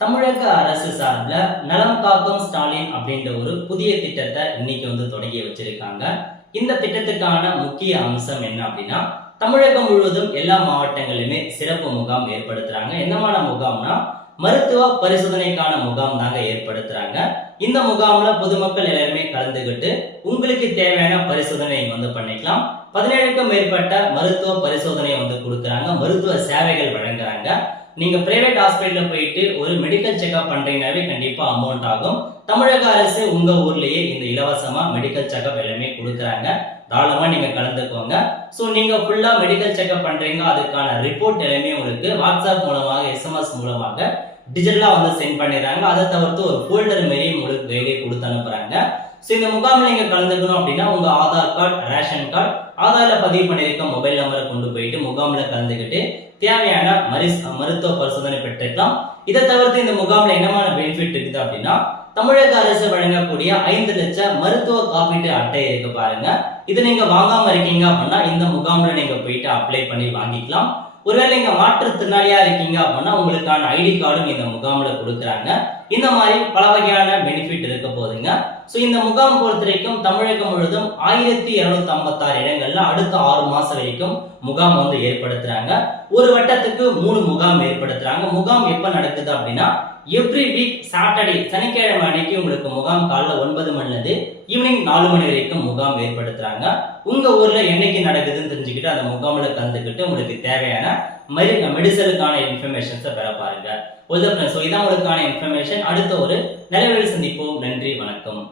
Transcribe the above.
தமிழக அரசு சார்பில் நலம் காக்கும் ஸ்டாலின் அப்படின்ற ஒரு புதிய திட்டத்தை இன்னைக்கு தொடங்கி வச்சிருக்காங்க. இந்த திட்டத்துக்கான முக்கிய அம்சம் என்ன அப்படின்னா, தமிழகம் முழுவதும் எல்லா மாவட்டங்களிலுமே சிறப்பு முகாம் ஏற்படுத்துறாங்க. என்னமான முகாம்னா, மருத்துவ பரிசோதனைக்கான முகாம் தாங்க ஏற்படுத்துறாங்க. இந்த முகாம்ல பொதுமக்கள் எல்லாருமே கலந்துகிட்டு உங்களுக்கு தேவையான பரிசோதனை பண்ணிக்கலாம். 17க்கும் மேற்பட்ட மருத்துவ பரிசோதனை கொடுக்குறாங்க. மருத்துவ சேவைகள் வழங்குறாங்க. நீங்க பிரைவேட் ஹாஸ்பிட்டல்ல போயிட்டு ஒரு மெடிக்கல் செக்அப் பண்றீங்கனாவே கண்டிப்பா அமௌண்ட் ஆகும். தமிழக அரசு உங்க ஊர்லயே இந்த இலவசமா மெடிக்கல் செக்அப் எல்லாமே கொடுக்குறாங்க. தாராளமா நீங்க கலந்துக்கோங்க. சோ நீங்க ஃபுல்லா மெடிக்கல் செக்அப் பண்றீங்க, அதுக்கான ரிப்போர்ட் எல்லாமே உங்களுக்கு வாட்ஸ்அப் மூலமாக, எஸ்எம்எஸ் மூலமாக டிஜிட்டலா சென்ட் பண்ணிடுறாங்க. அதை தவிர்த்து ஒரு ஃபோல்டர் மாரி உங்களுக்கு கையிலே கொடுத்து அனுப்புறாங்க. சோ இந்த முகாமில் நீங்க கலந்துக்கணும் அப்படின்னா உங்க ஆதார் கார்டு, ரேஷன் கார்டு, ஆதார்ல பதிவு பண்ணியிருக்க மொபைல் நம்பரை கொண்டு போயிட்டு முகாம்ல கலந்துக்கிட்டு தேவையான மருத்துவ பரிசோதனை பெற்றுக்கலாம். இதை தவிர்த்து இந்த முகாம்ல என்னமான பெனிஃபிட் இருக்குது அப்படின்னா, தமிழக அரசு வழங்கக்கூடிய 5 லட்சம் மருத்துவ காப்பீட்டு அட்டை இருக்கு பாருங்க. இதை நீங்க வாங்காம இருக்கீங்க அப்படின்னா இந்த முகாம்ல நீங்க போயிட்டு அப்ளை பண்ணி வாங்கிக்கலாம். ஒருவேளை நீங்க மாற்றுத்திறனாளியா இருக்கீங்க அப்படின்னா உங்களுக்கான ஐடி கார்டும் இந்த முகாம்ல கொடுக்குறாங்க. இந்த மாதிரி பல வகையான பெனிஃபிட் இருக்க போதுங்க. சோ இந்த முகாம் பொறுத்த வரைக்கும் தமிழகம் முழுவதும் 1256 இடங்கள்ல அடுத்த 6 மாசம் வரைக்கும் முகாம் ஏற்படுத்துறாங்க. ஒரு வட்டத்துக்கு 3 முகாம் ஏற்படுத்துறாங்க. முகாம் எப்ப நடக்குது அப்படின்னா, எவ்ரி வீக் சாட்டர்டே சனிக்கிழமை அன்னைக்கு உங்களுக்கு முகாம் காலைல 9 மணில இருந்து ஈவினிங் 4 மணி வரைக்கும் முகாம் ஏற்படுத்துறாங்க. உங்க ஊர்ல என்னைக்கு நடக்குதுன்னு தெரிஞ்சுக்கிட்டு அந்த முகாம்ல கலந்துக்கிட்டு உங்களுக்கு தேவையான மெடிசலுக்கான இன்ஃபர்மேஷன்ஸை பெற பாருங்க. இதான் உங்களுக்கான இன்ஃபர்மேஷன். அடுத்த ஒரு நிலவில் சந்திப்போம். நன்றி, வணக்கம்.